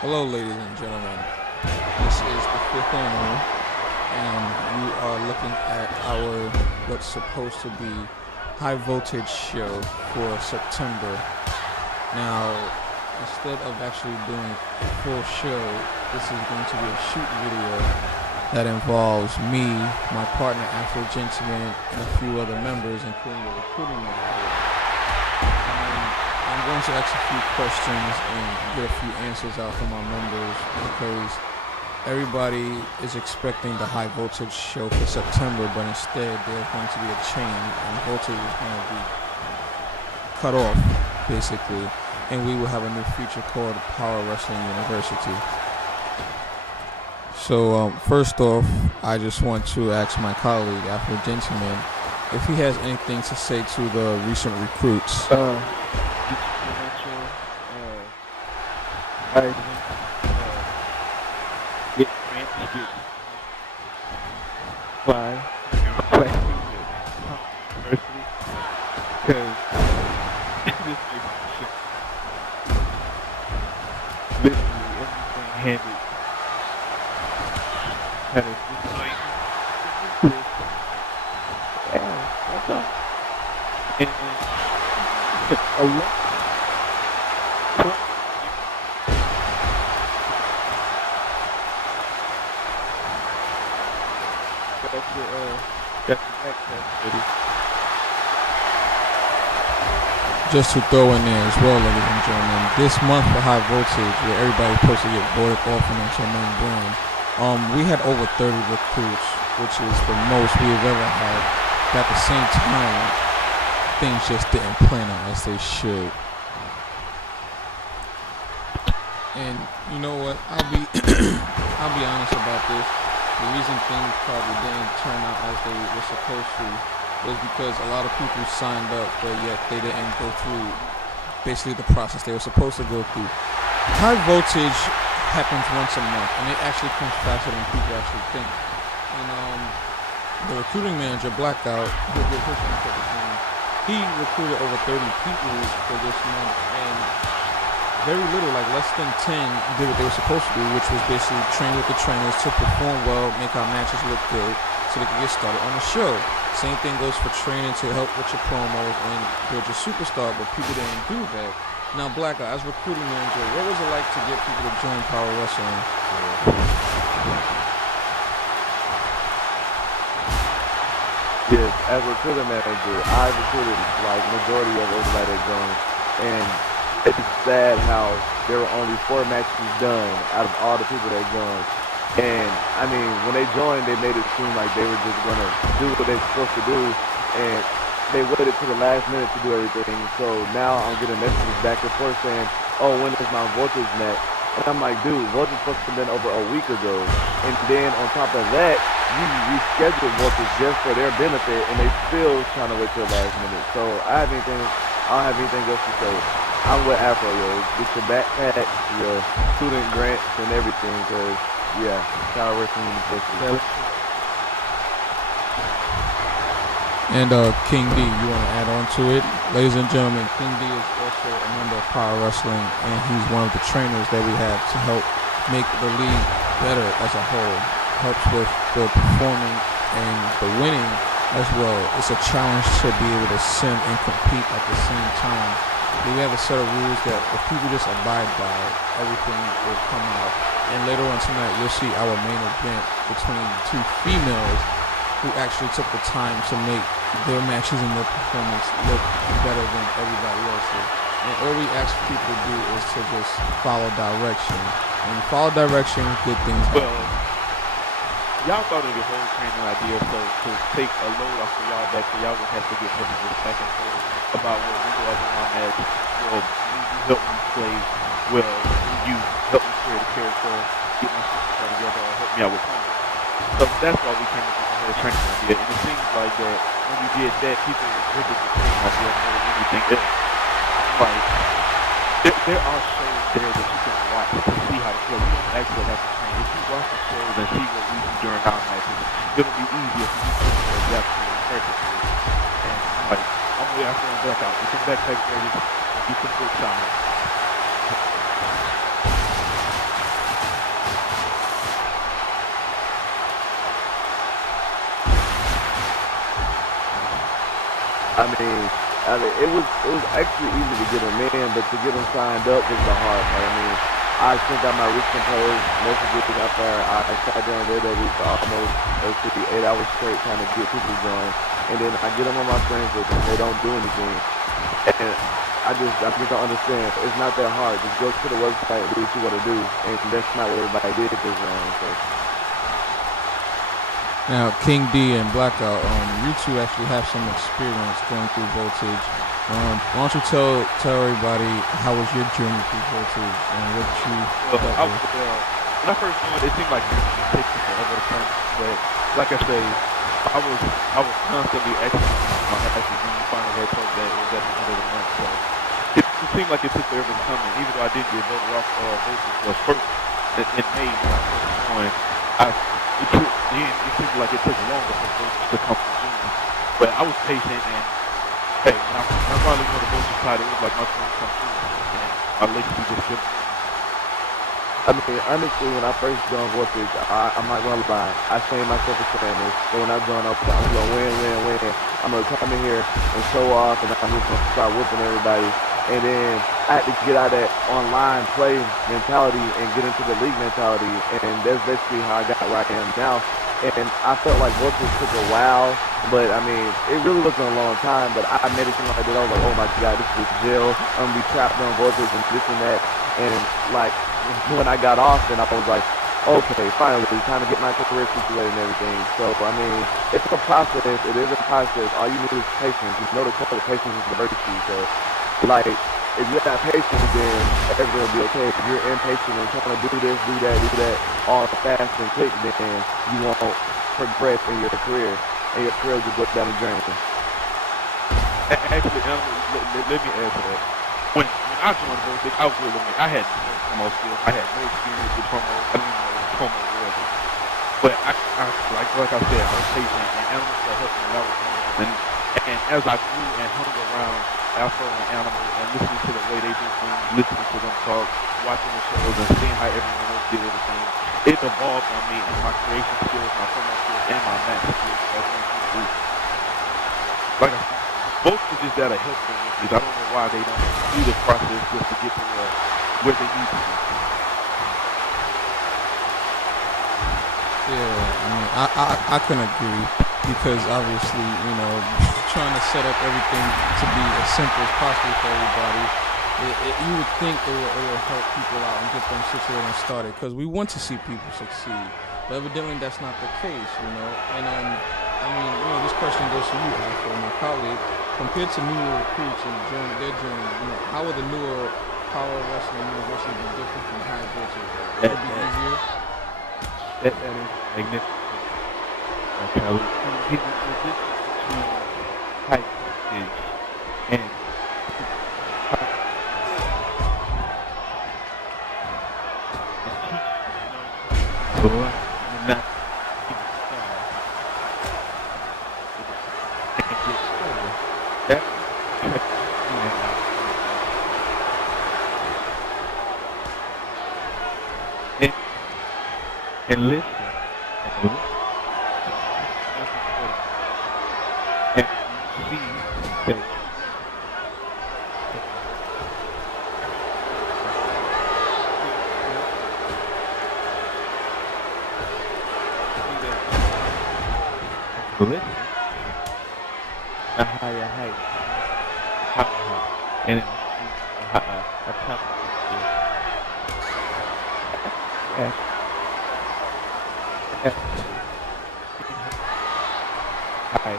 Hello, ladies and gentlemen. This is the fifth annual, and we are looking at our what's supposed to be high voltage show for September. Now, instead of actually doing a full show, this is going to be a shoot video that involves me, my partner Afro Gentleman, and a few other members, including the recruiting manager. I'm going to ask a few questions and get a few answers out from our members because everybody is expecting the high voltage show for September, but instead there's going to be a change and voltage is going to be cut off, basically, and we will have a new feature called Power Wrestling University. So first off, I just want to ask my colleague, Afro Gentleman, if he has anything to say to the recent recruits. Get grants, get fly, university, because this makes literally everything handed had a that's all. And a lot. Just to throw in there as well, ladies and gentlemen, this month for high voltage, where everybody's supposed to get boarded off and onto a main brand, we had over 30 recruits, which is the most we've ever had. But at the same time, things just didn't plan out as they should. And you know what? I'll be honest about this. The reason things probably didn't turn out as they were supposed to was because a lot of people signed up, but yet they didn't go through basically the process they were supposed to go through. High voltage happens once a month, and it actually comes faster than people actually think. And the recruiting manager, Blackout, who did his input this morning, he recruited over 30 people for this month, and very little, like less than 10, did what they were supposed to do, which was basically train with the trainers to perform well, make our matches look good, so they can get started on the show. Same thing goes for training to help with your promos and build your superstar, but people didn't do that. Now, Blackout, as recruiting manager, what was it like to get people to join Power Wrestling? Yes, as recruiting manager, I recruited like majority of everybody that joined, and it's sad how there were only 4 matches done out of all the people that joined. And I mean, when they joined, they made it seem like they were just gonna do what they're supposed to do, and they waited to the last minute to do everything. So now I'm getting messages back and forth saying, "Oh, when is my voltage match?" And I'm like, "Dude, voltage supposed to have been over a week ago." And then on top of that, you reschedule voltage just for their benefit, and they still trying to wait till the last minute. So I don't have anything else to say. I'm with Afro, yo. Get your backpack, your student grants, and everything, because yeah, Power Wrestling University. And King D, you want to add on to it? Ladies and gentlemen, King D is also a member of Power Wrestling, and he's one of the trainers that we have to help make the league better as a whole. Helps with the performing and the winning as well. It's a challenge to be able to sim and compete at the same time. We have a set of rules that if people just abide by, everything will come out. And later on tonight, you'll see our main event between 2 females who actually took the time to make their matches and their performance look better than everybody else's. And all we ask people to do is to just follow direction. When you follow direction, good things happen. Well, y'all thought of the whole training idea so to take a load off of y'all back so y'all would have to get messages back and forth about what we go up on as, well, you help me play well, you help me create a character, get my superstar together, or help me out with promos. So that's why we came up with the whole training idea. And it seems like that when we did that, people really the training idea more than anything else. Like, there are shows there that you can watch to see how to play. You don't actually have to train. If you watch the shows and see what we do during our matches, it'll be easier for you to adapt to it perfectly. And like, I'm way out there and back out. Get some backpack ready and get some good time. it was actually easy to get them in, but to get them signed up was the hard part. I mean, I sent out my recent post, messages out there. I sat down there that week for almost 8 hours straight trying to get people going, and then I get them on my friends list and they don't do anything. And I just don't understand. It's not that hard. Just go to the website, do what you want to do, and that's not what everybody did this round. So. Now, King D and Blackout, you two actually have some experience going through Voltage. Why don't you tell everybody how was your journey through Voltage and what you Well, when I first joined, it seemed like it takes forever to come. But like I say, I was constantly executing my passes, and you finally had told that it was at the end of the month. So it seemed like it took forever to come. And even though I did get voted off Voltage was first in May when I first joined, it seemed like it took longer for Voltage to come to June. But I was patient, and hey, when I finally won the Voltage title, it was like my dream come true, and my legacy just kept going. I mean, honestly, when I first joined Voltage, I'm not gonna lie. I shamed myself for saying this, but when I joined up, I'm gonna win. I'm gonna come in here and show off, and I'm just gonna start whooping everybody. And then I had to get out of that online play mentality and get into the league mentality, and that's basically how I got where I am now. And I felt like Voltage took a while, but I mean, it really wasn't a long time. But I made it seem like I did. I was like, oh my god, this is jail. I'm gonna be trapped on Voltage and this and that. And like when I got off, then I was like, okay, finally, time to get my career situated and everything. So I mean, it's a process. It is a process. All you need is patience. You know the quote, patience is the virtue. So like, if you have patience, then everything will be okay. If you're impatient and trying to do this, do that, all fast and quick, then you won't progress in your career, and your career will go down the drain. Actually, let me add to that. When I joined Voltage, I was really, I had no promo skills. I had no experience with promo. I didn't even know what promo was. But like I said, I was patient, and Animal started helping me out with promo. And as I grew and hung around Afro and Animal and listening to the way they do things, listening to them talk, watching the shows and seeing how everyone else did everything, it evolved on me and my creation skills, my promo skills, and my match skills are going to improve. Like I said, both are just that are helpful rookies. I don't know why they don't do the process just to get to where they need to be. Yeah, I mean, I couldn't agree because obviously, you know, trying to set up everything to be as simple as possible for everybody, you would think it will help people out and get them situated and started because we want to see people succeed. But evidently that's not the case, you know. And I mean, you know, this question goes to you, Alpha, my colleague. Compared to newer recruits and their journey, you know, how will the newer power wrestling university be different from high voltage? Will it be easier? That is magnificent. Okay, he was resistant to high voltage and teach, you know, not and listen and see that listen a higher height, and a top Hi.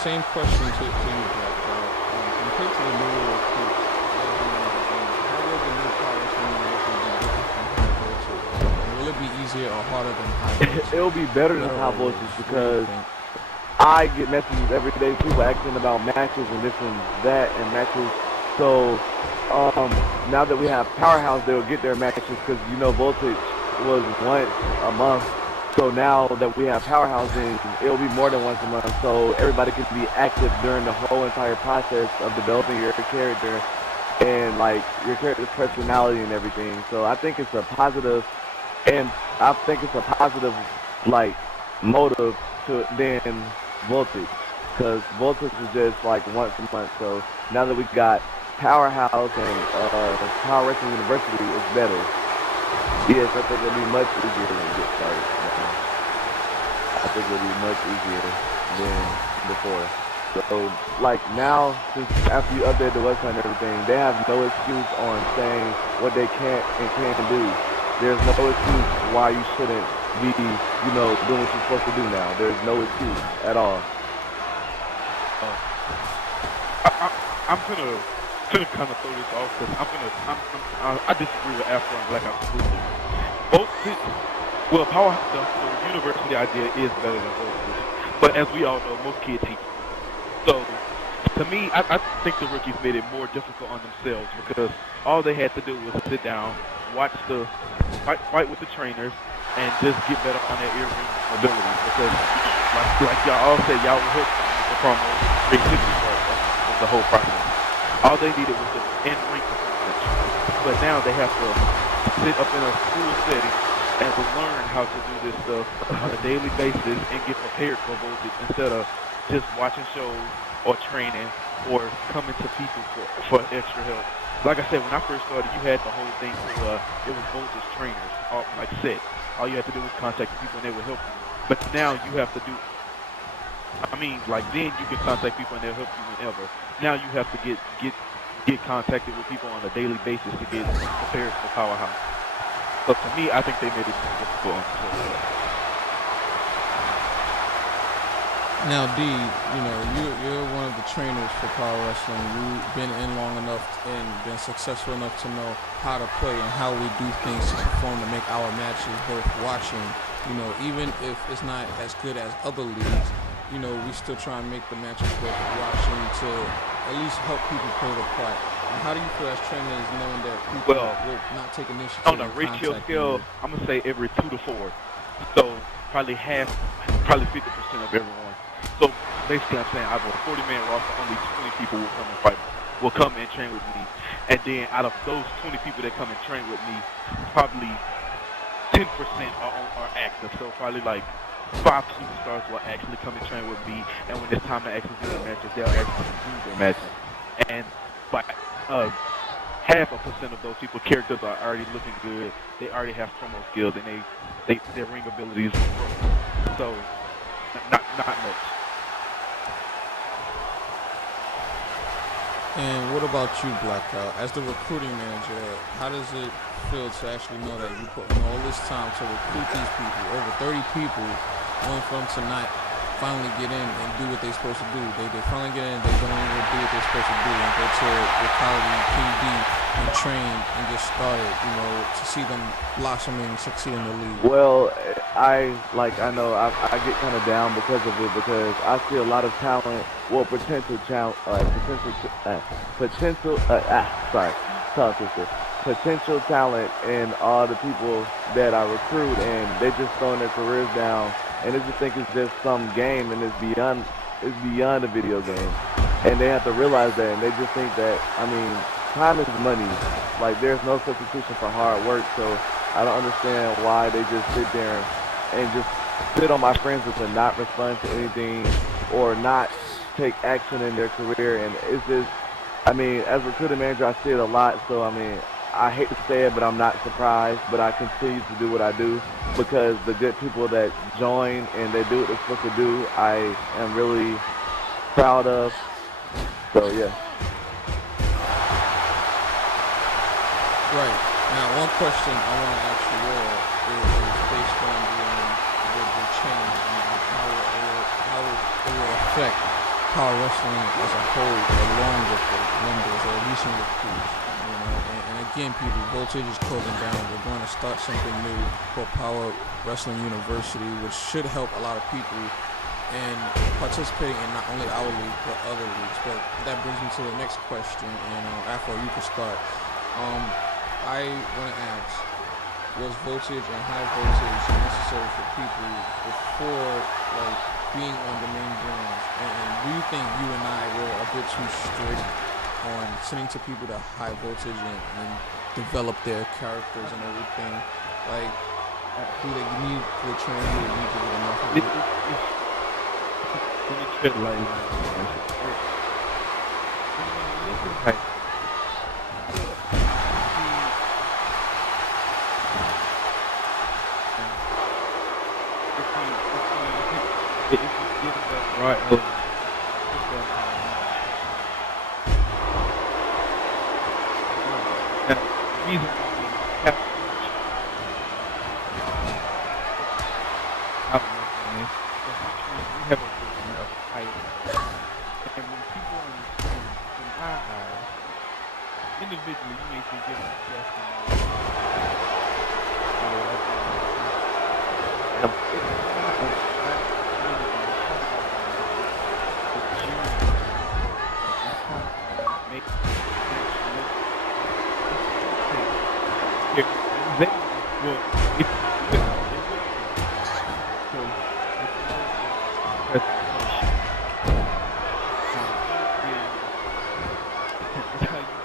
Same question to you, Black. Compared to the newer recruits, how will the new college university be different from high voltage? Will it be easier or harder than high voltage? It'll be better than high voltage because I get messages every day, people asking about matches and this and that and matches. So now that we have Powerhouse, they'll get their matches because, you know, Voltage was once a month. So now that we have Powerhouse in, it'll be more than once a month. So everybody can be active during the whole entire process of developing your character and like your character's personality and everything. So I think it's a positive, and I think it's a positive like motive to then Voltage, because Voltage is just like once a month. So now that we got Powerhouse and Power Wrestling University, it's better. Yes, I think it'll be much easier when we get started. I think it'll be much easier than before. So, like now, since after you update the website and everything, they have no excuse on saying what they can't and can't do. There's no excuse why you shouldn't be, doing what you're supposed to do now. There's no excuse at all. I'm gonna kind of throw this off because I disagree with Afro and Black completely. The university idea is better than Voltage, but as we all know, most kids hate it. So, to me, I think the rookies made it more difficult on themselves because all they had to do was sit down, watch the fight with the trainers, and just get better on their ear-ring ability. Because, like y'all all said, y'all were hooked with the promo, 360 was the whole process. All they needed was the in-ring performance. But now they have to sit up in a school setting and to learn how to do this stuff on a daily basis and get prepared for Voltage instead of just watching shows or training or coming to people for extra help. Like I said, when I first started, you had the whole thing where it was Voltage trainers, like set. All you had to do was contact the people and they would help you. But now you have to do, then you can contact people and they'll help you whenever. Now you have to get contacted with people on a daily basis to get prepared for Powerhouse. But to me, I think they made it more difficult on themselves. Now, D, you're one of the trainers for Power Wrestling. You've been in long enough and been successful enough to know how to play and how we do things to perform to make our matches worth watching. Even if it's not as good as other leagues, we still try and make the matches worth watching to at least help people play the part. And how do you feel as trainers knowing that people will not take initiative? On a ratio scale, I'm going to say every 2 to 4. So probably 50% of everyone. So basically, I'm saying out of a 40-man roster, only 20 people will come and train with me. And then out of those 20 people that come and train with me, probably 10% are active. So probably like 5 superstars will actually come and train with me. And when it's time to actually do their matches, they'll actually do their matches. And by half a percent of those people, characters are already looking good. They already have promo skills, and their ring abilities are growing. So not much. And what about you, Blackout? As the recruiting manager, how does it feel to actually know that you put in all this time to recruit these people, over 30 people, only for them to not finally get in and do what they're supposed to do? They finally get in, they don't even do what they're supposed to do and go to Riccardi, PD, and train and get started, to see them blossoming and succeed in the league. Well, I get kind of down because of it, because I see a lot of talent, potential talent in all the people that I recruit, and they just throwing their careers down, and they just think it's just some game, and it's beyond a video game, and they have to realize that, and they just think that, time is money. Like, there's no substitution for hard work, so I don't understand why they just sit there and just sit on my friends list and not respond to anything or not take action in their career. And it's just, as a recruiting manager, I see it a lot, so I hate to say it, but I'm not surprised, but I continue to do what I do because the good people that join and they do what they're supposed to do, I am really proud of. So, yeah. Right. Now, one question I want to ask you all is based on the change and how it will affect Power Wrestling as a whole, along with the members or recent recruits. And again, people, Voltage is closing down. We're going to start something new called Power Wrestling University, which should help a lot of people in participating in not only our league but other leagues. But that brings me to the next question, and Afro, you can start. I want to ask, was voltage and high voltage necessary for people before being on the main brands? And do you think you and I were a bit too strict on sending to people to high voltage and develop their characters and everything. Like, do they need the training? Do they need to get enough of Let it? me tread lightly. If you get that right element, now, the reason why we have to outlook on this is because we have a vision of title. And when people understand, in my eyes, individually, you may think it's just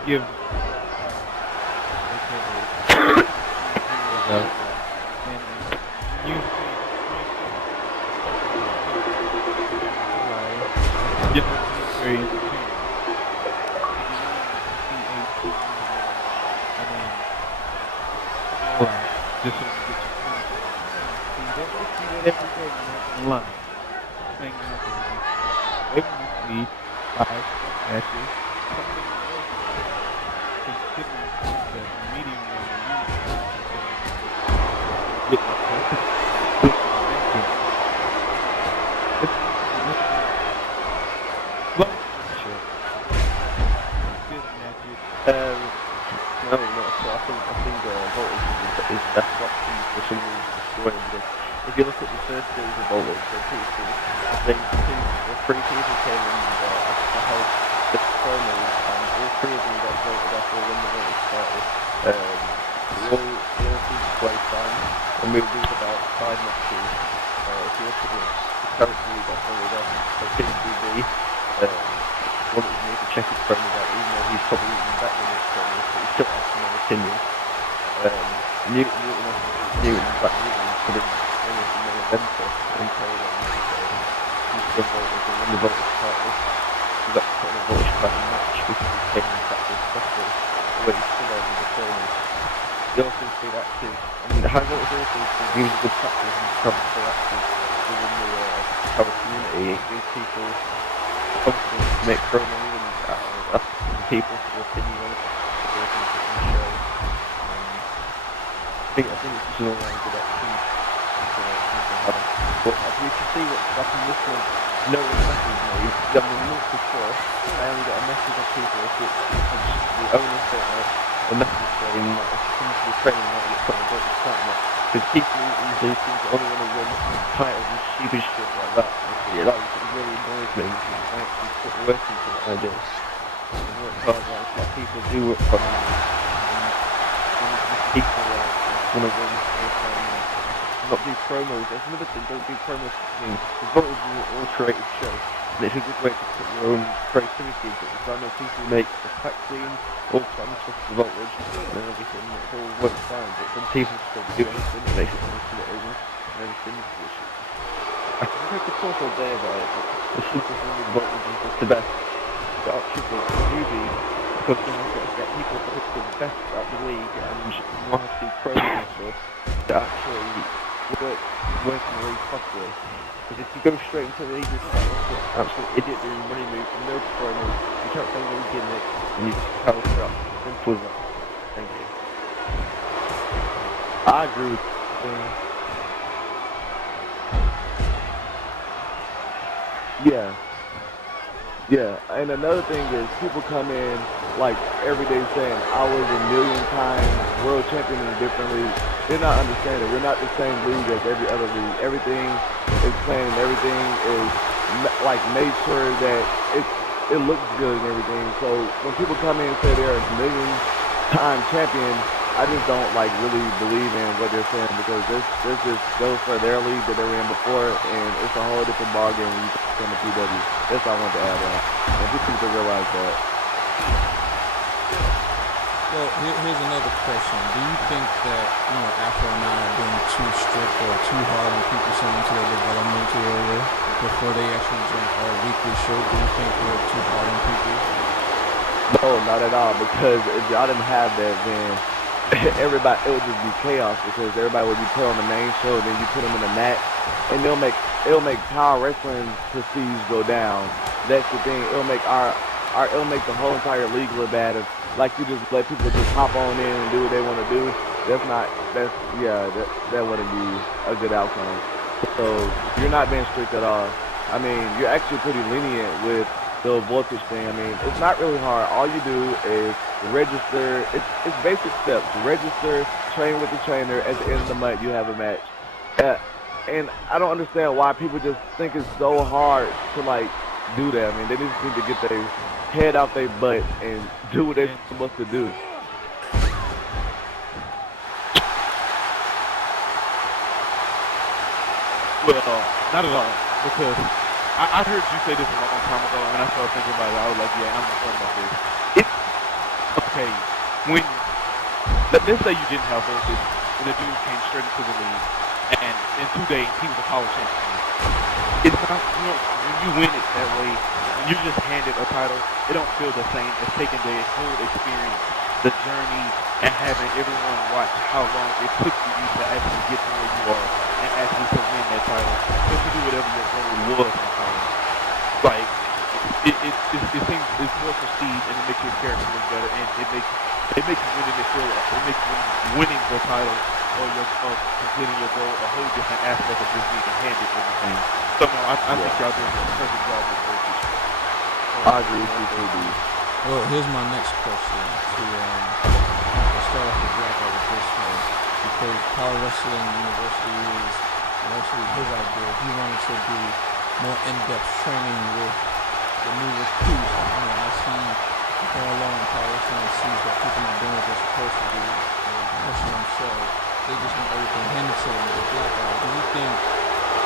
give No, not so. I think Voltage is the best option for someone who's destroying. Because if you look at the first series of Voltage, I think two or three people came in and held the promo, and all three of them got voted after when the Voltage started. They all seemed to play fine, and we did about 5 matches. If you look at the character we got voted off, so KCB, wanted me to check his promo out, even though he's probably even better than his promo, but he still has my opinion. Newton put in almost a main eventer and told him he's still voted and when the Voltage started, he got put in a Voltage title match because he came in practice special, where he stood over the corners. He also stayed active. I mean, the High Voltage also he was a good practice and he felt so active within the power community. It gives people confidence to make promo and asking people for their opinion on it. I think it's just an all-round good option to have. But as we can see what's happened this month, no message made. I mean, the month before, I only got a message of people if the owner sent a message saying that if you come to the training, you might get put on board the start match. Because people usually seem to only want to win titles and stupid shit like that. It really annoys me because I actually put work into what I do. I work hard, like a lot of people do work for me. And people want to win not do promos. There's another thing, don't do promos for me. Because Voltage is an all-creative show. And it's a good way to put your own creativity into it. Because I know people make the pack scene, all plans for the Voltage and everything. It all works fine. But some people still do anything that makes it put it over and everything. I could talk all day about it, but the simple thing with Voltage is just the best. The option for newbies, because then you've got to get people that are the best at the league and know how to do promos and stuff that actually work in the league properly. Because if you go straight into the league with absolute idiot doing money moves and no promos, you can't play no gimmicks and you just power crap. Simple as that. Thank you. I agree with Yeah, and another thing is people come in like every day saying I was a million times world champion in a different league. They're not understanding. We're not the same league as every other league. Everything is planned and everything is like made sure that it looks good and everything. So when people come in and say they're a million time champion, I just don't like really believe in what they're saying because this just goes for their league that they were in before, and it's a whole different ballgame when you come to PW. That's all I want to add on. And just people to realize that. Well, here's another question. Do you think that, Afro and I are being too strict or too hard on people sending to their developmental area before they actually join our weekly show? Do you think we're too hard on people? No, not at all. Because if y'all didn't have that, then everybody, it would just be chaos. Because everybody would be put on the main show, then you put them in the match, and it'll make power wrestling prestige go down. That's the thing. It'll make the whole entire league look bad. If, like, you just let people just hop on in and do what they want to do. That wouldn't be a good outcome. So you're not being strict at all. I mean, you're actually pretty lenient with the voltage thing. I mean, it's not really hard. All you do is register. It's basic steps. Register, train with the trainer. At the end of the month, you have a match. And I don't understand why people just think it's so hard to, like, do that. I mean, they just need to get their head out their butt and do what they're supposed to do. Well, not at all. Because I heard you say this a long time ago, and I started thinking about it. I was like, yeah, I'm talking about this. It's okay when let's say you didn't have Voltage, and the dude came straight into the league, and in 2 days he was a power champion. It's not, when you win it that way, when you're just handed a title, it don't feel the same as taking the whole experience, the journey, and having everyone watch how long it took for you to actually get to where you are and actually to win that title, just to do whatever your goal was in college. Like, it seems it's more prestige, and it makes your character look better, and it makes winning it feel, it makes winning the title or completing your goal a whole different aspect of just being handed everything. So no, I think y'all doing a perfect job with Voltage. I agree with you, too, D. Well, here's my next question to start off the Black Out with this one, because Power Wrestling University is actually his idea. He wanted to do more in-depth training with the new recruits. I see going along in Power Wrestling and sees that people not doing what they're supposed to do, pushing themselves. They just want everything handed to them. The Black Out. Do you think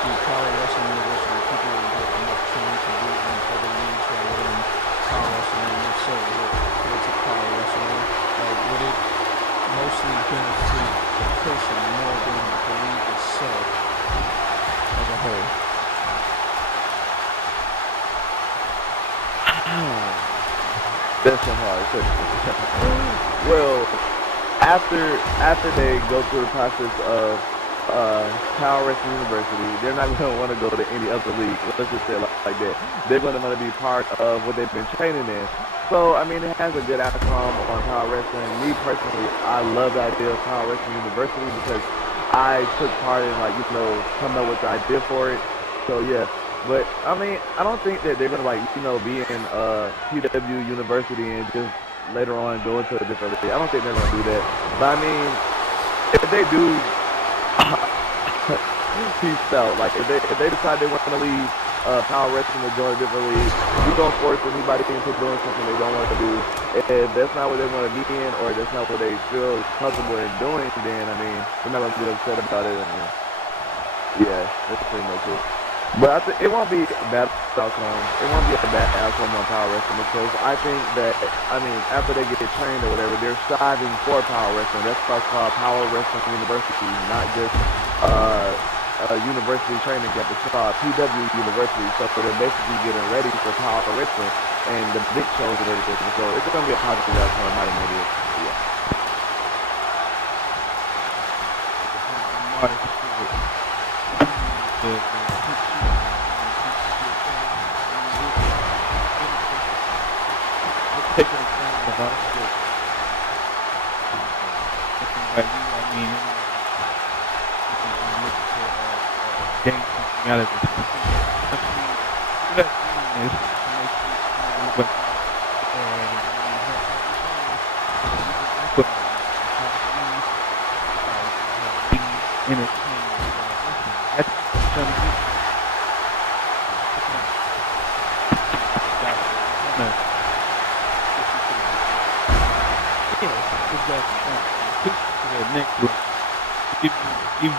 the Power Wrestling University people will get enough training to do in other leagues rather than Power Wrestling? If so, what's a Power Wrestling? Like, would it mostly benefit the person more than the league itself as a whole? That's a hard question. Well, after they go through the process of Power Wrestling University, they're not going to want to go to any other league. Let's just say it like that. They're going to want to be part of what they've been training in. So, I mean, it has a good outcome on Power Wrestling. Me personally, I love the idea of Power Wrestling University because I took part in, like, coming up with the idea for it. So, yeah. But, I mean, I don't think that they're going to, like, be in PW University and just later on go into a different league. I don't think they're going to do that. But, I mean, if they do, peace out. Like, if they decide they want to leave Power Wrestling to join a different league, we don't force anybody into doing something they don't want to do. If that's not what they want to be in, or that's not what they feel comfortable in doing, then, I mean, we're not going to get upset about it. I mean, yeah, that's pretty much it. But it won't be a bad outcome. It won't be a bad outcome on Power Wrestling because I think that, I mean, after they get trained or whatever, they're striving for Power Wrestling. That's why it's called Power Wrestling University, not just a university training camp. It's called PW University. So they're basically getting ready for Power Wrestling and the big shows and everything. So it's going to be a positive outcome, not a negative. Yeah. Taking a stand about it. Like you, I mean, look to gain something out of this. What I'm doing is to make sure you look like entertained. That's what I'm trying to do. Push to the next level. Give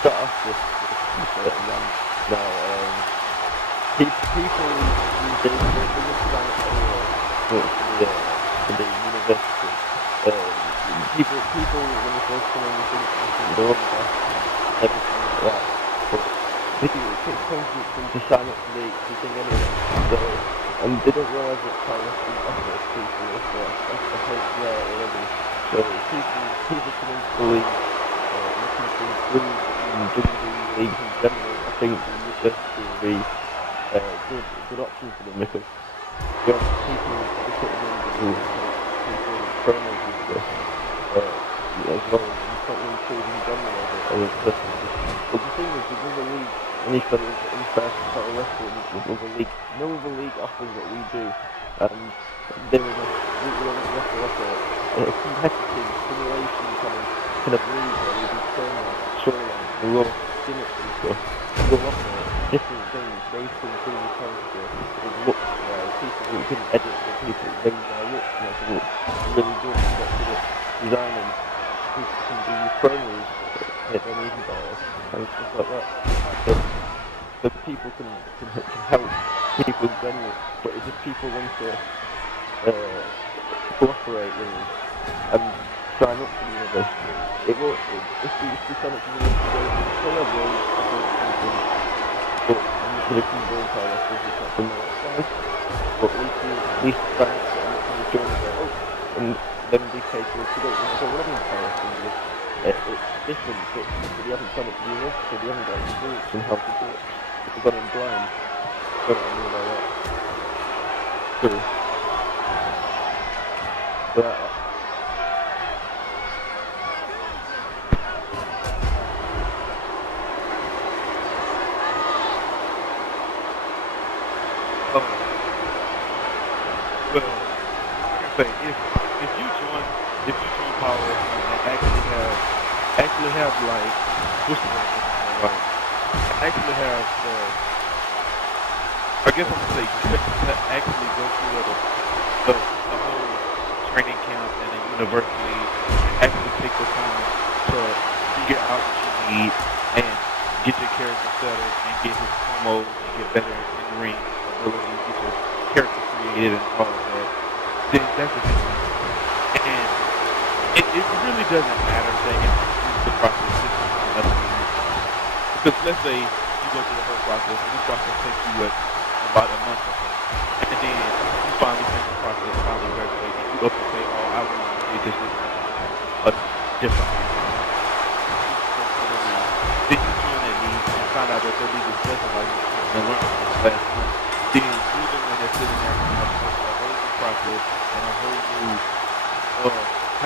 Start off with now, people they just trying to for the university. People when they first come in, they think they're all the best, everything like that. But it comes to sign up to the thing anyway. So, and they don't realise that powerlifting offers people that's the hope there already. So people come into the league looking to improve in WWE leagues in general. I think the university will be good option for them because you have people putting in the people promos with this as well as you can't really improve in general as a person. But the thing is, within the league, when you start in first title wrestling with the league, no other league offers what we do. There was a competitive simulation kind of league where we do promos, storylines, the raw gimmicks and stuff. We'll offer different things based on the character. It looks people who can edit the people, they look really good and got good at designing. People can do promos at their media bars and stuff like that. So people can help people in general, but if people want to cooperate with us and sign up to the university, it will, if we sign up to the university, it's a level but if you go into our it's not the most fun, but at least sign up to the journey and then they take us to go, so whatever in power it's different, but we haven't signed up to the university, we haven't got any rules on how to do it. We've got in blind. Don't know what I mean by that. True. But well, like I say, if you join Power Wrestling and actually have like what's the word? Like actually have I guess I'm gonna say to actually go through the whole training camp and a university and actually take the time to figure out what you need and get your character settled and get his promos and get better in the ring ability, get your character created and all of that, then that's the thing. And it really doesn't matter that it's the process is nothing. Because let's say you go through the whole process and this process takes you about a month or so. And then you finally finish the process, finally graduate, and you up and say, oh, I want to do this a different way. Then you join that league and find out that their league is specialized and learn from the last month. Then you're the one that's sitting there and have to go through a whole new process and a whole new,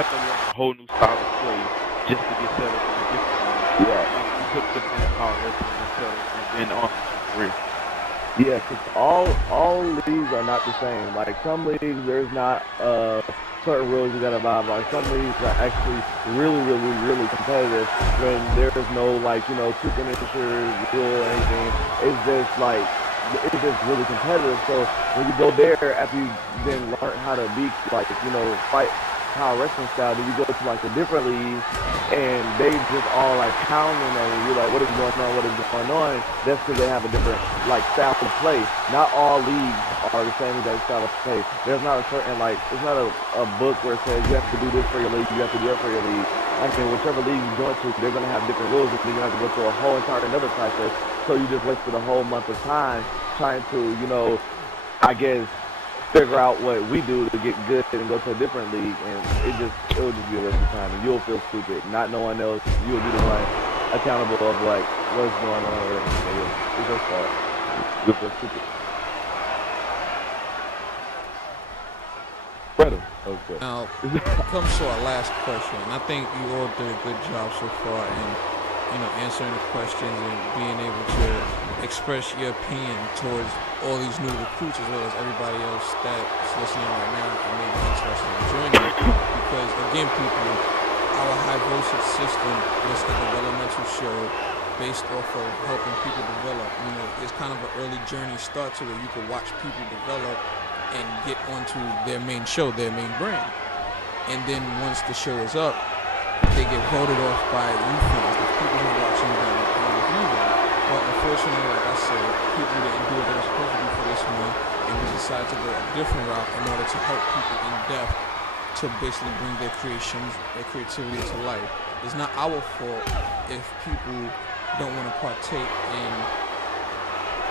have to learn a whole new style of play just to get settled in a different league. yeah. You put something in power wrestling and settle and then on with your career. Yeah, because all leagues are not the same. Like some leagues, there's not certain rules you gotta abide by. Some leagues are actually really competitive when there's no two finishers rule or anything. It's just really competitive. So when you go there after you then learn how to be fight power wrestling style, then you go to a different league and they just all pounding and you're like, what is going on? That's because they have a different style to play. Not all leagues are the same exact style of play. There's not a certain it's not a book where it says you have to do this for your league, you have to do that for your league. I mean, whichever league you join to, they're gonna have different rules and you're gonna have to go through a whole entire another process. So you just wasted a whole month of time trying to, I guess, figure out what we do to get good and go to a different league, and it would just be a waste of time, and you'll feel stupid. Not no one else, you'll be the one accountable of what's going on. It's just that. With the super spreader. Okay. Now, comes to our last question. I think you all did a good job so far in, answering the questions and being able to express your opinion towards all these new recruits as well as everybody else that's listening right now and may be interested in joining. Because again, people, our high voltage system is a developmental show based off of helping people develop. It's kind of an early journey start to where you can watch people develop and get onto their main show, their main brand. And then once the show is up, they get voted off by you fans, the people who are watching them and review them. But unfortunately, like I said, people didn't do what they were supposed to do for this one, and we decided to go a different route in order to help people in depth to basically bring their creations, their creativity to life. It's not our fault if people don't want to partake in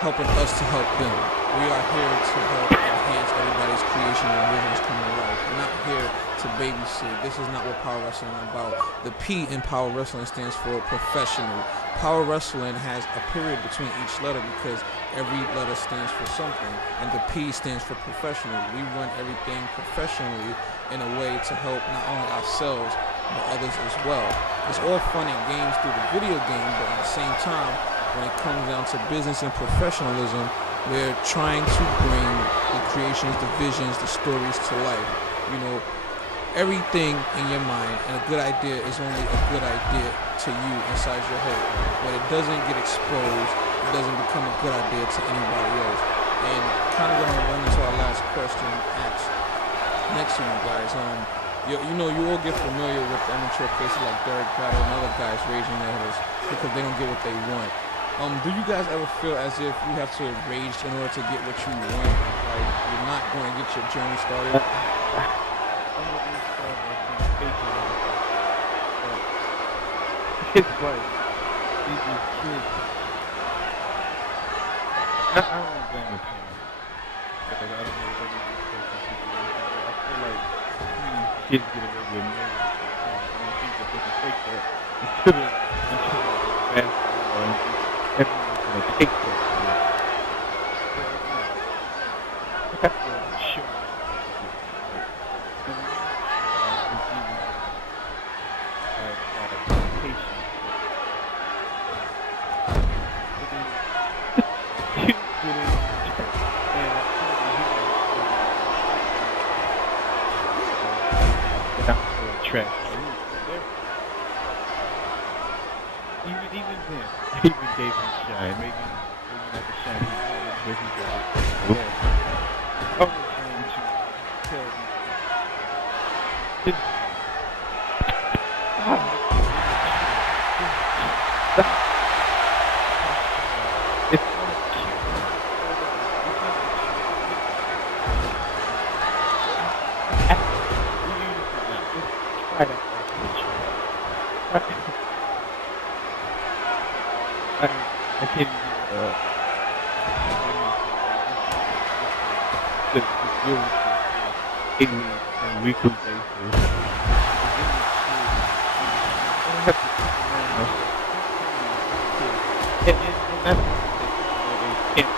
helping us to help them. We are here to help enhance everybody's creation and visions coming to life. We're not here to babysit. This is not what Power Wrestling is about. The P in Power Wrestling stands for professional. Power Wrestling has a period between each letter because every letter stands for something, and the P stands for professional. We run everything professionally in a way to help not only ourselves, but others as well. It's all fun and games through the video game, but at the same time, when it comes down to business and professionalism, we're trying to bring the creations, the visions, the stories to life. Everything in your mind, and a good idea is only a good idea to you inside your head. When it doesn't get exposed, it doesn't become a good idea to anybody else. And kind of going to run into our last question asked next to you guys. You all get familiar with amateur cases like Derek Battle and other guys raising their heads because they don't get what they want. Do you guys ever feel as if you have to rage in order to get what you want? Like you're not going to get your journey started? It's like these kids. I don't blame the parents because I don't know what these situations. I feel like too many kids get away with murder and think that they can take that until basketball and everyone's gonna take that. You have to show trash. Even then, I even gave him shine. Maybe not the shine he wanted, but he got it. I was trying to tell you. It's not cute. I don't I can't deal with daily and weekly basis. And that's they can't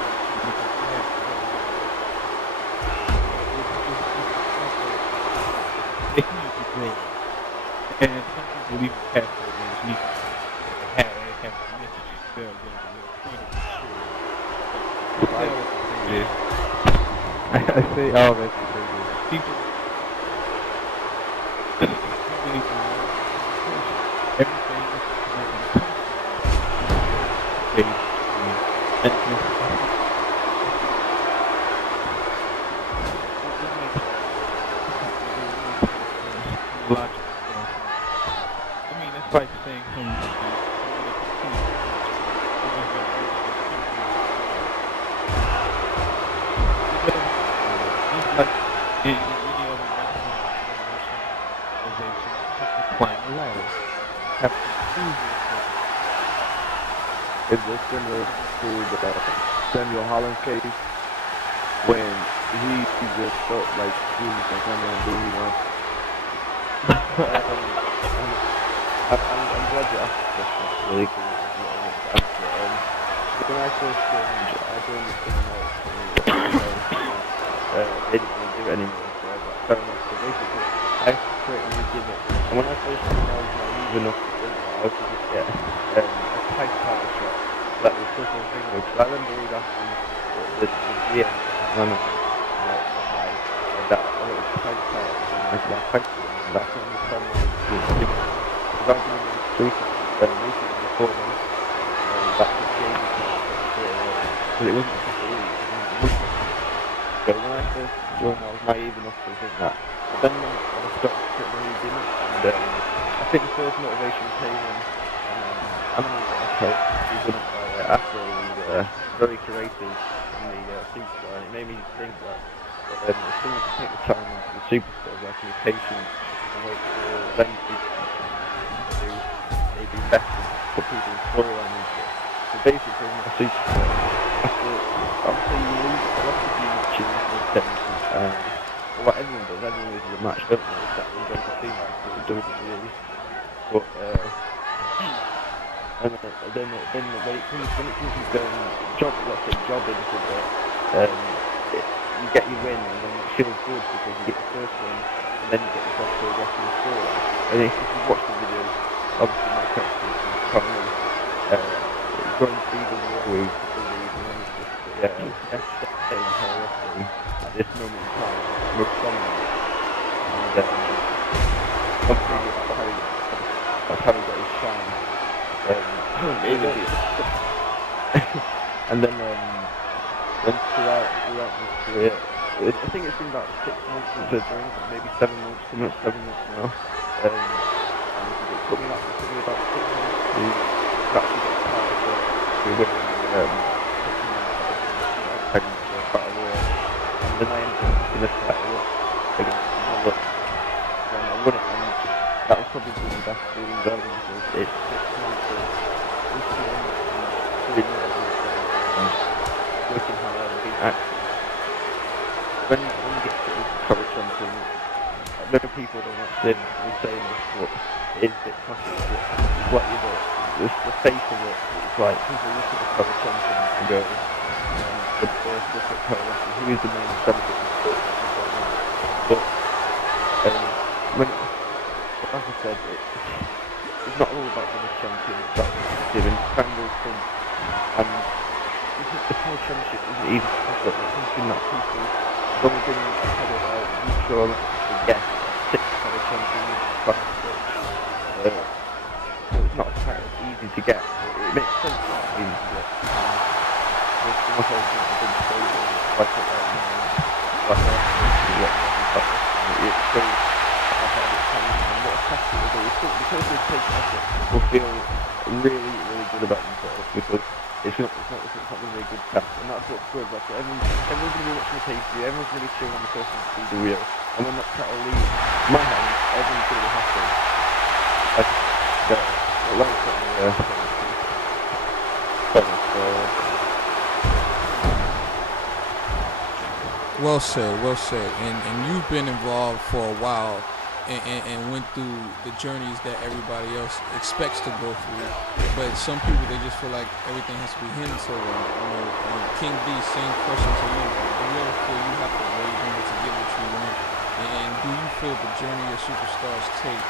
they need to grow. And some people even past that age need to have they'll I say all that to say this. People need to know everything is logical. I mean, it's like saying like in any other organization, have to climb the ladder, have to prove yourself. It's just similar to the Samuel Holland case when he just felt like he was going to come in and do what he wants. I'm glad you asked the question. Really cool. when I first joined, I joined someone else and they didn't really do it anymore, so I was like, fair enough. So basically, I used to create a new gimmick, and when I first joined, I was naive enough to think that I was going to get a tag title shot that was such a thing, because I remember always asking the GM when I that I was tag title and my tag title, and that's the only time I was doing it. Because I've been in the street recently before then, that was game but it wasn't just a league, it was so when I first joined, I was naive enough to think that. But then when I started creating a new gimmick, and I think the first motivation came when I don't know what he's done it by after he was very creative in the Superstar, and it made me think that if someone can take the time into the Superstars, I can be patient and wait for them to do maybe better, put people's storyline into it. So basically, my Superstar, after obviously you lose a lot of your matches with them, what everyone does, everyone loses a match, don't they? Except when you go to see match for the WWE. But and then when it comes to job, let's say jobbing for a bit, you get your win and then it feels good because you get the first win and then you get yourself to progress in the story. And if you watch the video, obviously my character is Tommy, going through the always believe and then it's just best saying her wrestling at this moment in time, most dominant. And obviously that's how he got his shine. And then throughout his career, I think it's been about 6 months since I joined, maybe 7 months, coming up 7 months now. And it took me about 6 months to actually get a title shot to win Battle Royal. And then I ended up in a title against Mullet. And I won it, and that was probably the best feeling ever because it took months to working hard and being active. When you get to the coverage champion, many people don't actually say this, but it is a bit classic. It's like the face of it. It's like people look at the coverage champion and go, the first look at pro wrestling, who is the main champion? But when, as I said, it's not all about being a champion. It's about giving triangle fun. And the Pro Championship isn't even special. It's something that people don't bring ahead about. I'm sure I'm actually get 6 Pro Champions, 5 6. So it's not a title easy to get. It makes sense that it's easy to get. There's some of those things that have been stable, like it right now, like I it shows how hard it can be and what a task it will do. Because they take effort, people feel really, really good about themselves because it's not going to be a good task, and that's what's good. Like everyone's going to be watching the pay-per-view, everyone's going to be cheering on the person to see the wheel, and when that title leaves my hand, everyone's going to be happy. Well said. And you've been involved for a while and went through the journeys that everybody else expects to go through. But some people, they just feel like everything has to be handed to them. King D, same question to you. Do you ever feel you have to wait to get what you want? And do you feel the journey your superstars take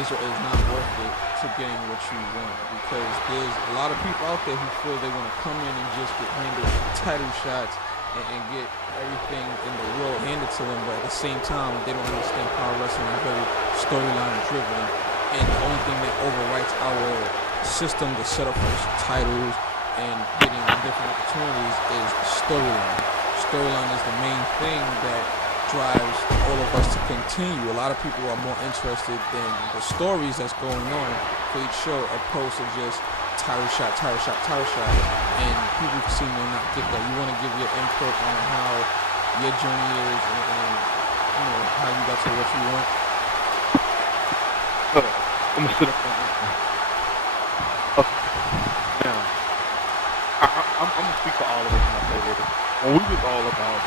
is or is not worth it to getting what you want? Because there's a lot of people out there who feel they want to come in and just get handed title shots and get everything in the world handed to them, but at the same time, they don't understand power wrestling is very storyline driven, and the only thing that overwrites our system to set up for titles and getting different opportunities is storyline. Storyline is the main thing that drives all of us to continue. A lot of people are more interested in the stories that's going on for each show opposed to just title shot, and people seem to not get that. You want to give your input on how your journey is and how you got to what you want? I'm gonna sit up on this one. Okay. Now, I'm gonna speak for all of us when I say this. When we was all about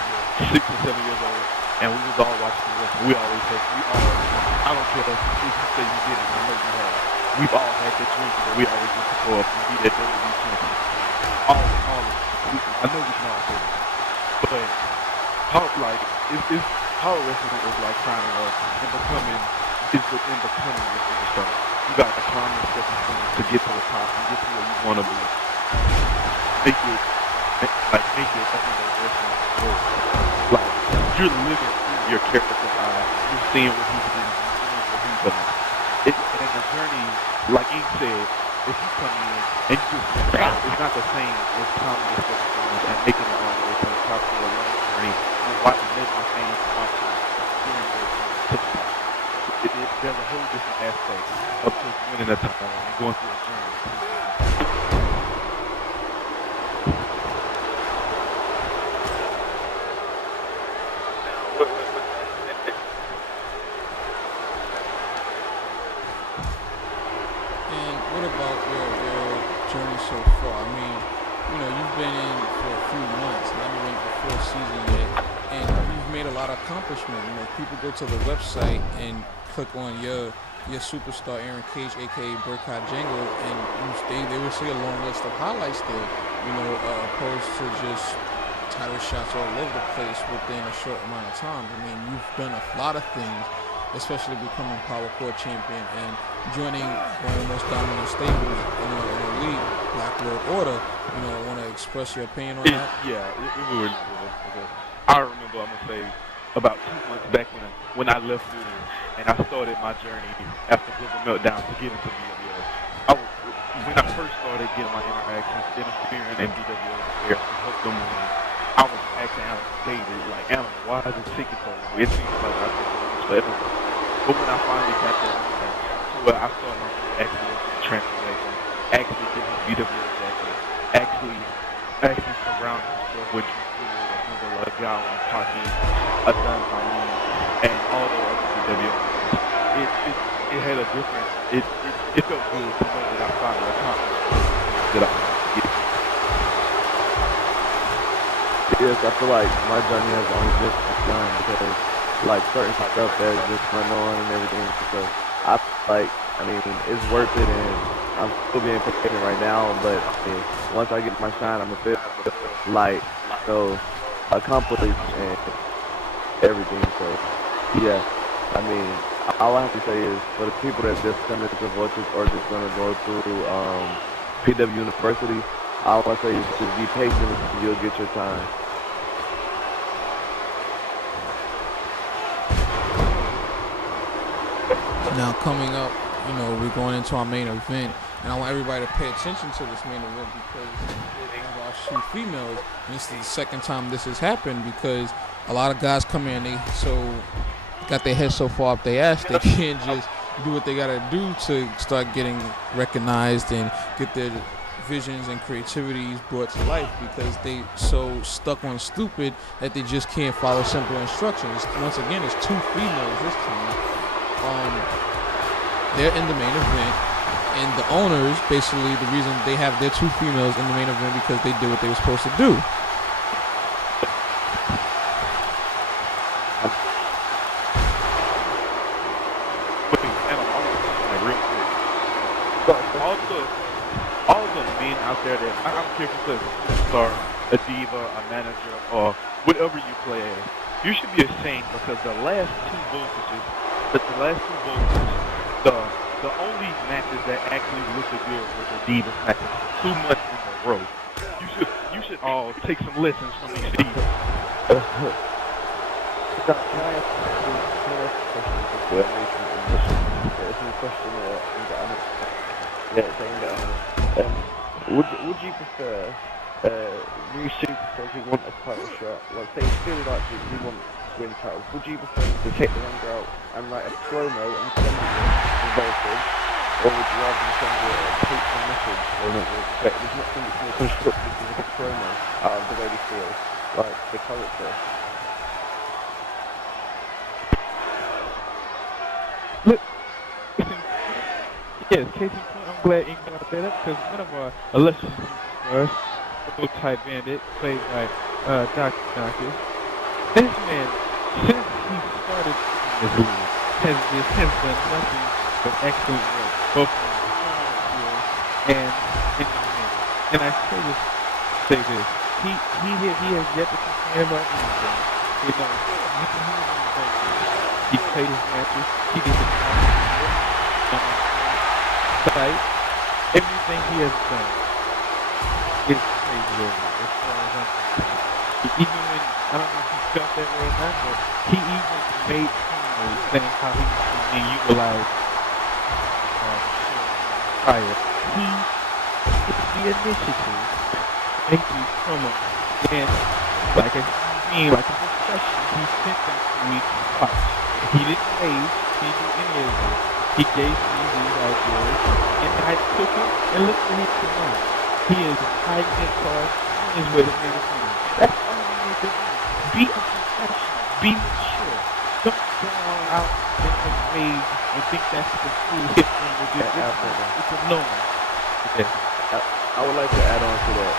6 or 7 years old, and we was all watching wrestling, I don't care if you say you did it, I know you have. We've all had that dream that we always used to grow up and be that WWE champion. I know we can all say this, but how like it's how wrestling is like signing up and becoming in becoming a superstar. You got to climb the stepping stones to get to the top and get to where you want to be. Make it make it up in the wrestling world. Like you're living through your character's eyes. You're seeing what he's doing. You're doing what he's done. And the journey, like Ink said, if you come in and you just stop, it's not the same as climbing the stepping stones and making it all the way to the top of a long journey and watching Lesnar fans watching during their journey to the top. There's a whole different aspect of just winning a title and going through a journey. And what about your journey so far? I mean, you've been in for a few months, not even a full season yet, and you've made a lot of accomplishment. People go to the website and click on your superstar Aaron Cage, aka Burkhart Jango, and they will see a long list of highlights there. Opposed to just title shots all over the place within a short amount of time. I mean, you've done a lot of things, especially becoming Power Core champion and joining one of the most dominant stables in the league, Black World Order. Want to express your opinion on that? Yeah, it really was. Because I remember, I'm gonna say, about 2 months back when I left Luton and I started my journey after Global Meltdown to get into BWO. When I first started getting my interactions, interfering in BWO affairs to help them win, I was asking Alan David, like, Alan, why is it taking so long? It seems like I've been doing this forever. But when I finally got that to where I started my actual transformation, actually getting a BWO jacket, actually surround myself with Drew Lagawa and Paki, Adan Mali, and all the other BWO. It had a different, it felt good to know that I finally accomplished that I get. Yes, I feel like my journey has only just begun because like certain stuff that's just run on and everything. So I mean, it's worth it, and I'm still being patient right now. But once I get my shine, I'm gonna feel like so accomplished and everything. So yeah, I mean, all I have to say is for the people that just come into the Vultures or just gonna go through PW University, all I say is just be patient and you'll get your time. Now coming up, we're going into our main event, and I want everybody to pay attention to this main event because it involves two females. And this is the second time this has happened because a lot of guys come in, they got their heads so far up their ass they can't just do what they gotta do to start getting recognized and get their visions and creativities brought to life because they so stuck on stupid that they just can't follow simple instructions. Once again, it's two females this time. They're in the main event, and the owners, basically, the reason they have their two females in the main event because they did what they were supposed to do. All the men out there that I don't care if you play a superstar, a diva, a manager, or whatever you play as, you should be ashamed because the last two voltages, the only matches that actually looked good were the diva matches for 2 months in a row. You should all take some lessons from these divas. Can I ask a question? Would you prefer new superstars who want a title shot, like say Phil Archer, who wants to win titles, would you prefer to take the longer out and write a promo and send it to Voltage, or would you rather send it a paper message or not? But there's not something more constructive than like a promo out of the way they feel, like the character. Look, yes, case in point, I'm glad Ink brought that up because one of our illustrious superstars, the type bandit, played by Dr. Knockers. This man, since he started in this league, has done nothing but excellent work, both in the field and in the ring. And I say this say this. He has yet to complain about anything. You know, he was on the bench. He played his matches. He did the site. Everything he has done is praiseworthy as far as I'm concerned. Even when, I don't know if he felt that way or not, but he even made promos saying how he was being utilized prior. He took the initiative to make these promos, and like a human being, like a professional, he sent them to me to watch. He didn't wait, he didn't do any of this. He gave me these ideas, and I took it, and look where he's now. He is a high mentor on his way to make a money. That's all you need to do. Be a professional. Be mature. Don't go all out and rage and think that's the cool hip thing to do. It's a norm. Okay. I would like to add on to that.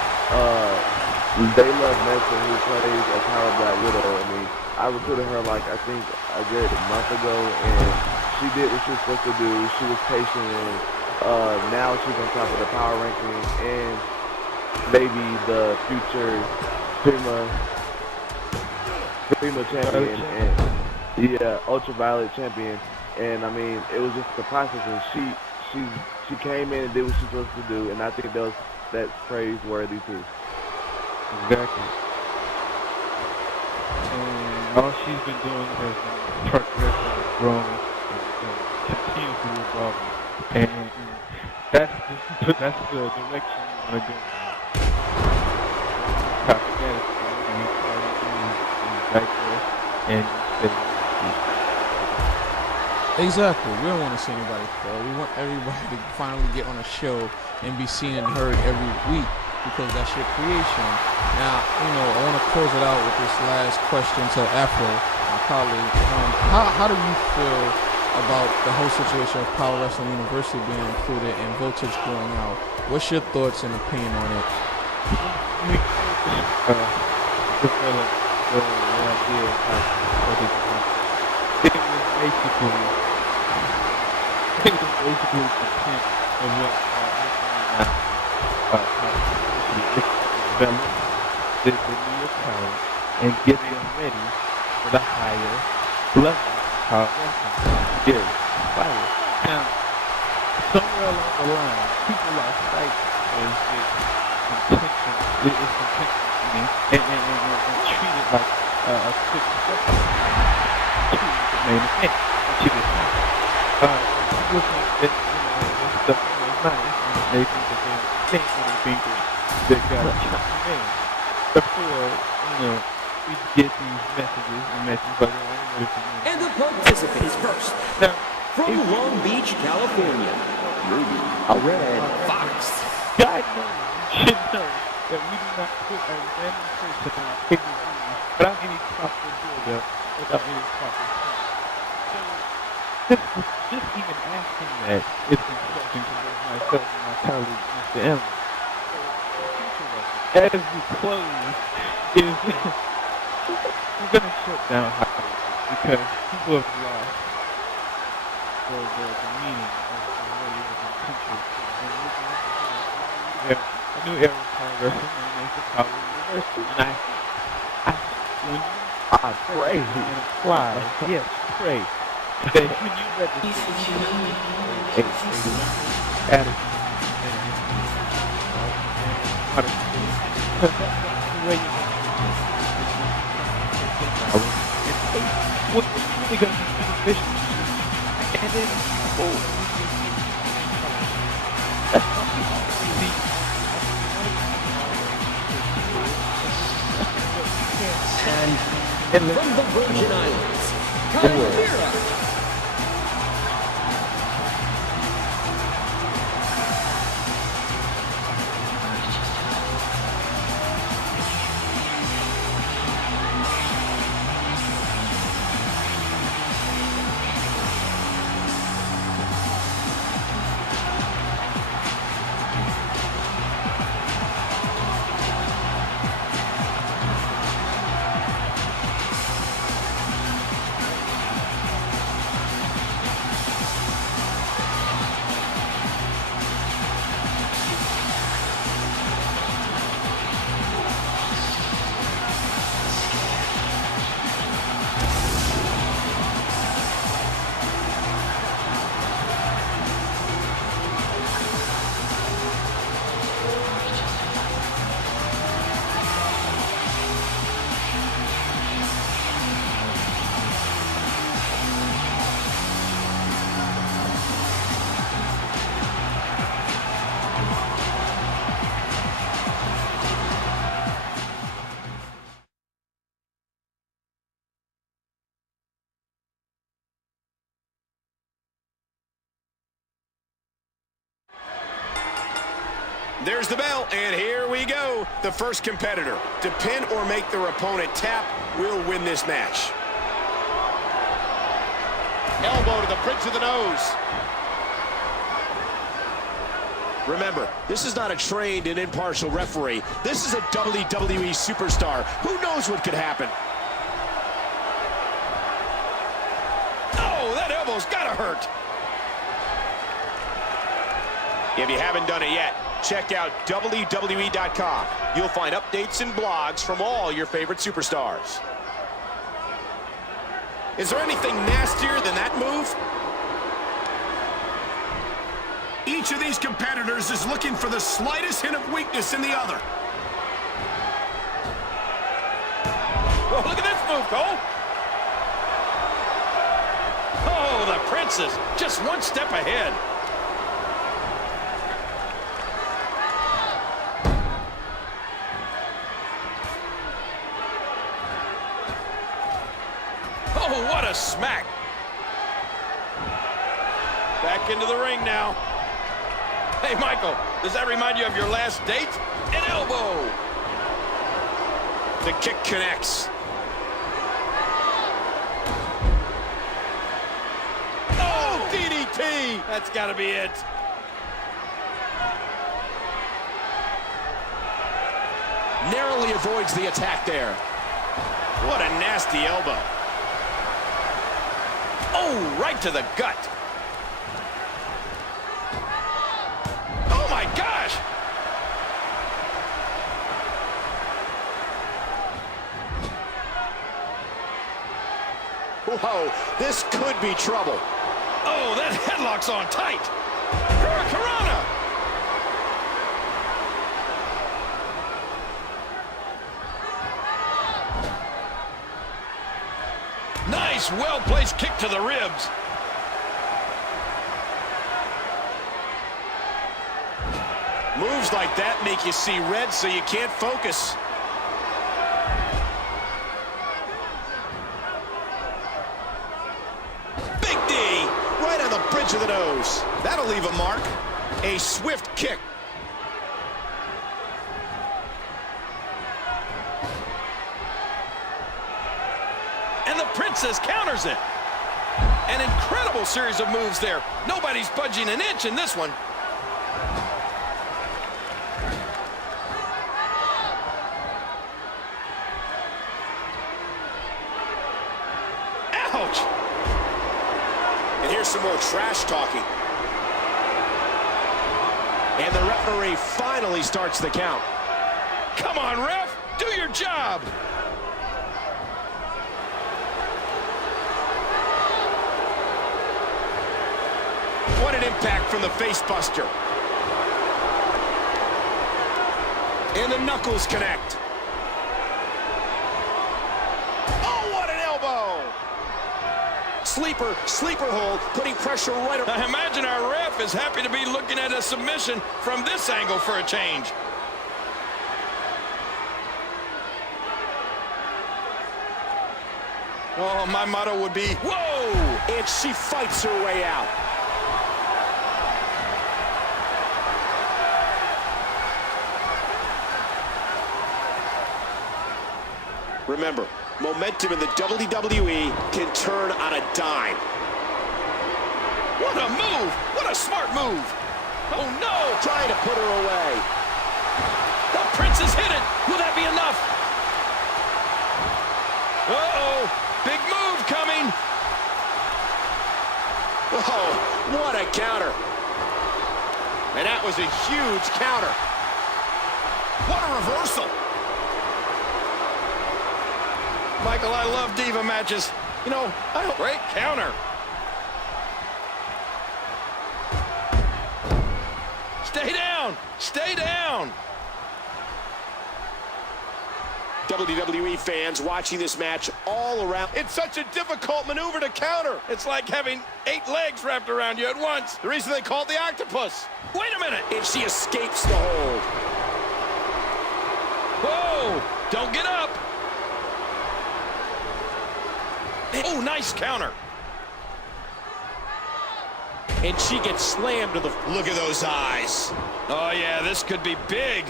They Love Mesa, who plays a Power Black Widow. I mean, I recruited her like I think a good month ago, and she did what she was supposed to do. She was patient, and now she's on top of the power ranking, and maybe the future Prima champion, and yeah, Ultraviolet champion. And I mean, it was just the process, and she came in and did what she's supposed to do, and I think that's praiseworthy too. Exactly. And all she's been doing has been progressing, growing, and continuously evolving. And that's the direction you want to go. Copy that, and you probably do is right there, and you stay. Exactly. We don't want to see anybody fail. We want everybody to finally get on a show and be seen and heard every week, because that's your creation. Now, I want to close it out with this last question to Afro, my colleague. How do you feel about the whole situation of Power Wrestling University being included and Voltage going out? What's your thoughts and opinion on it? Develop the idea of how it was basically content of what develop the new talent and get them ready for the higher level of wrestling. Yes, fire. Now, somewhere along the line, people lost sight of its intention, and treated like a quick step to the main event, which it is not. People think that, this stuff is nice, and they think that they think when they think that God chooses them. Before, we get these messages like, oh, and the participants first. Now, from Long Beach, California, Ruby Red Fox. God knows, you should know that we do not put a random person on pay-per-view without any proper build-up, without any proper time. So, just even asking that is insulting to both myself and my colleague, Mr. Evans. As we close, we're going to shut down Hollywood because people have lost the meaning of what it was intended for. And we're going to have a new era of power wrestling known as the Power University. And I pray and apply, yes, pray, that when you register attitude because that's the way you're going to what's really going to be beneficial to you. And then, that's not easy. And from the Virgin Islands, Chimera. There's the bell, and here we go. The first competitor to pin or make their opponent tap will win this match. Elbow to the bridge of the nose. Remember, this is not a trained and impartial referee. This is a WWE superstar. Who knows what could happen? Oh, that elbow's gotta hurt. If you haven't done it yet, check out WWE.com. You'll find updates and blogs from all your favorite superstars. Is there anything nastier than that move? Each of these competitors is looking for the slightest hint of weakness in the other. Well, look at this move, Cole. Oh, the Princess, just one step ahead. Oh, what a smack. Back into the ring now. Hey, Michael, does that remind you of your last date? An elbow. The kick connects. Oh, DDT. That's got to be it. Narrowly avoids the attack there. What a nasty elbow. Oh, right to the gut. Oh, my gosh. Whoa, this could be trouble. Oh, that headlock's on tight. Hurricanrana. Nice, well-placed kick to the ribs. Moves like that make you see red so you can't focus. Big D, right on the bridge of the nose. That'll leave a mark. A swift kick. And the Princess counters it. An incredible series of moves there. Nobody's budging an inch in this one. Ouch! And here's some more trash talking. And the referee finally starts the count. Come on, ref! Do your job! What an impact from the facebuster. And the knuckles connect. Oh, what an elbow! Sleeper hold, putting pressure right on. I imagine our ref is happy to be looking at a submission from this angle for a change. Oh, my motto would be, whoa! And she fights her way out. Remember, momentum in the WWE can turn on a dime. What a move! What a smart move! Oh no! Trying to put her away. The Princess hit it! Will that be enough? Uh-oh! Big move coming! Oh, what a counter! And that was a huge counter. What a reversal. Michael, I love diva matches. You know, great counter. Stay down! Stay down! WWE fans watching this match all around. It's such a difficult maneuver to counter. It's like having 8 legs wrapped around you at once. The reason they call it the octopus. Wait a minute! And she escapes the hold. Whoa! Don't get up! Oh, nice counter. and she gets slammed to the... Look at those eyes. Oh, yeah, this could be big.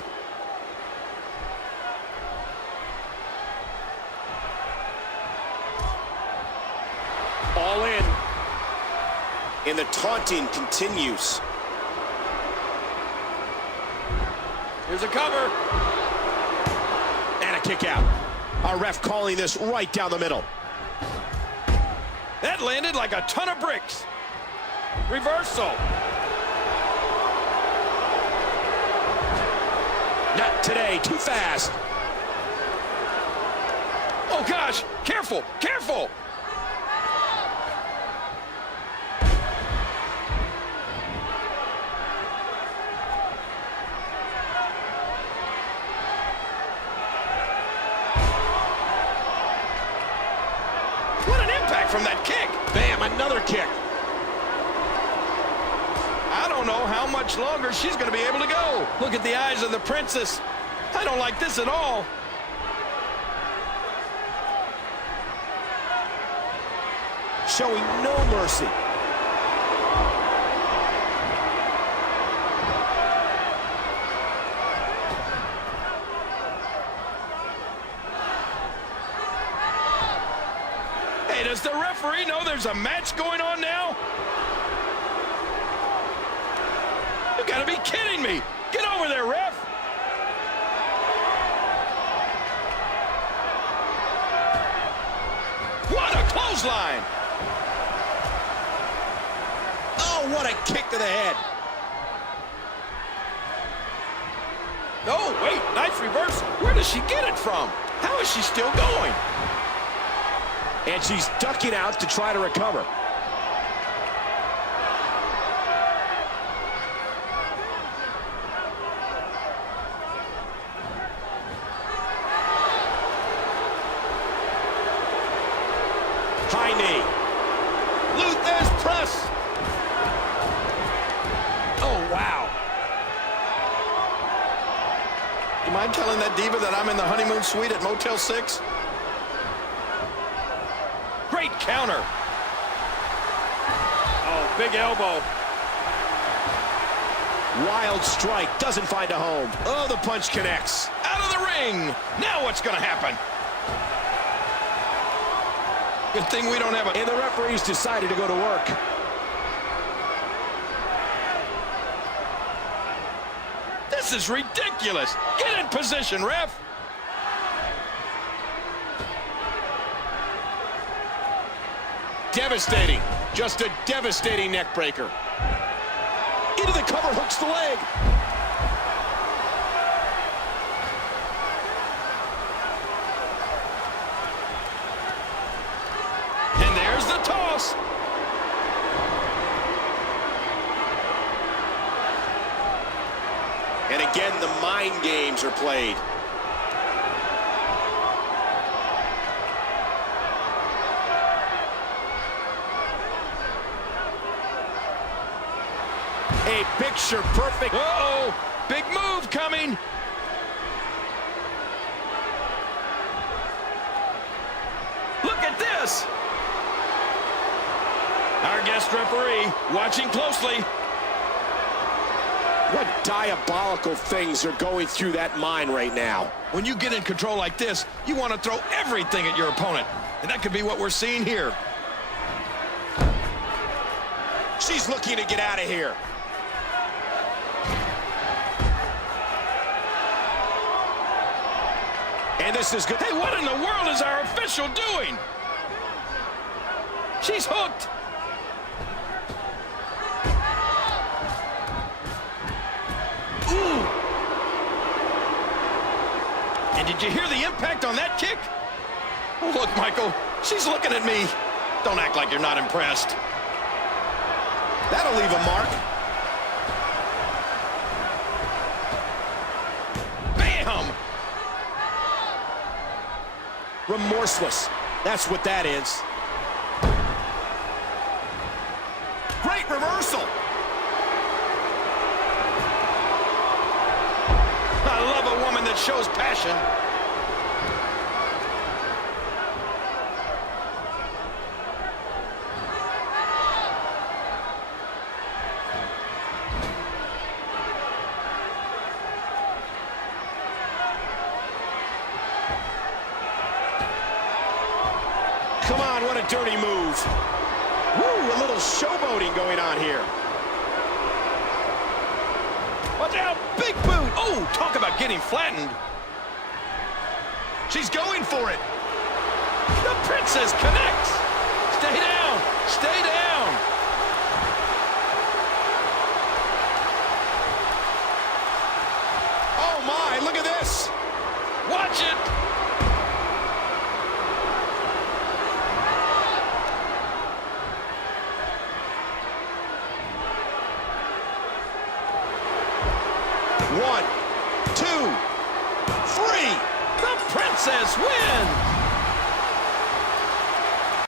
All in. And the taunting continues. Here's a cover. And a kick out. Our ref calling this right down the middle. That landed like a ton of bricks. Reversal. Not today, too fast. Oh, gosh, careful, careful. What an impact from that kick. Bam, another kick. I don't know how much longer she's going to be able to go. Look at the eyes of the princess. I don't like this at all. Showing no mercy. Hey, does the referee know there's a match going on now? You gotta be kidding me. Get over there, ref. What a clothesline. Oh, what a kick to the head. Oh, wait, nice reversal. Where does she get it from? How is she still going? And she's ducking out to try to recover. High knee. Luthez press. Oh, wow. You mind telling that diva that I'm in the honeymoon suite at Motel 6? Great counter. Oh, big elbow. Wild strike, doesn't find a home. Oh, the punch connects. Out of the ring. Now what's going to happen? Good thing we don't have a... And the referees decided to go to work. This is ridiculous. Get in position, ref. Devastating. Just a devastating neck breaker. Into the cover, hooks the leg. And there's the toss. And again, the mind games are played. A picture perfect. Uh-oh, big move coming. Look at this. Our guest referee watching closely. What diabolical things are going through that mind right now? When you get in control like this, you want to throw everything at your opponent. And that could be what we're seeing here. She's looking to get out of here. And this is good. Hey, what in the world is our official doing? She's hooked. Ooh. And did you hear the impact on that kick? Oh, look, Michael, she's looking at me. Don't act like you're not impressed. That'll leave a mark. Bam! Remorseless. That's what that is. Great reversal. I love a woman that shows passion. come on, what a dirty move. Woo, a little showboating going on here. Watch out, big boot. Oh, talk about getting flattened. She's going for it. The Princess connects. Stay down, stay down.